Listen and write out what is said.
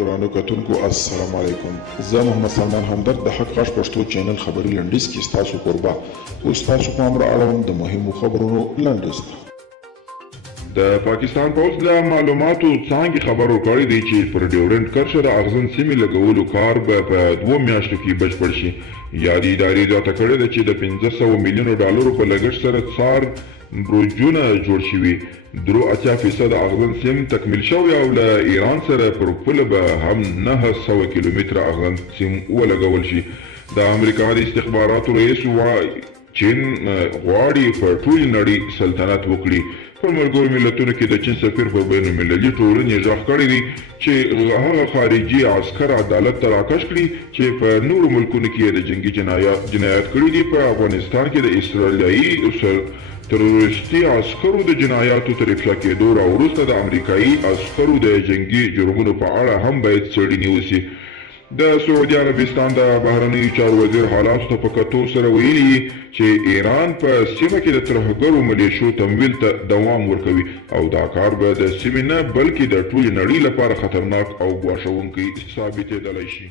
ګرانو کتونکو السلام علیکم. زه محمد سلمان همدرد د حق غږ پښتو چینل خبري لنډیز کې ستاسو کوربه اوس تاسو پام را اړوم د مهمو خبرونو لنډیز ته. د پاکستان پوځ له معلوماتو څانګې خبر ورکړی دی چې پر ډیورنډ کرښه د اغزن سیمې لګولو کار به په 2 میاشتو کې بشپړ شي. یادې ادارې زیاته کړې ده چې د 500 میلیونو ډالرو په لګښت سره څار برجونه جوړ شوي. 83% اغزن سیم تکمیل شوی او له ایران سره پر پوله به هم 900 کیلومتره اغزن سیم ولګول شي. د امریکا د استخباراتو رئیس وایي چین غواړي په ټولې نړۍ سلطنت وکړي. په ملګرو ملتونو کې د چین سفیر په بین المللي ټولنې غږ کړی دی چې هغه خارجي عسکر عدالت ته راکش کړي چې په نورو ملکونو کې د جنګي جنایات کړي دي. په افغانستان کې د اسرائیلي تروریستي عسکرو د جنایاتو تر افشا کېدو راوروسته د امریکایي عسکرو د جنګي جرمونو په اړه هم باید څېړنې وشي. د سعودي عربستان د بهرنیو چارو وزیر حالاتو ته په کتو سره ویلي چې ایران په سیمه کې د ترهګرو ملیشو تمویل ته دوام ورکوي او دا کار به د سیمې نه بلکې د ټولې نړۍ لپاره خطرناک او ګواښونکی ثابتېدلی شي.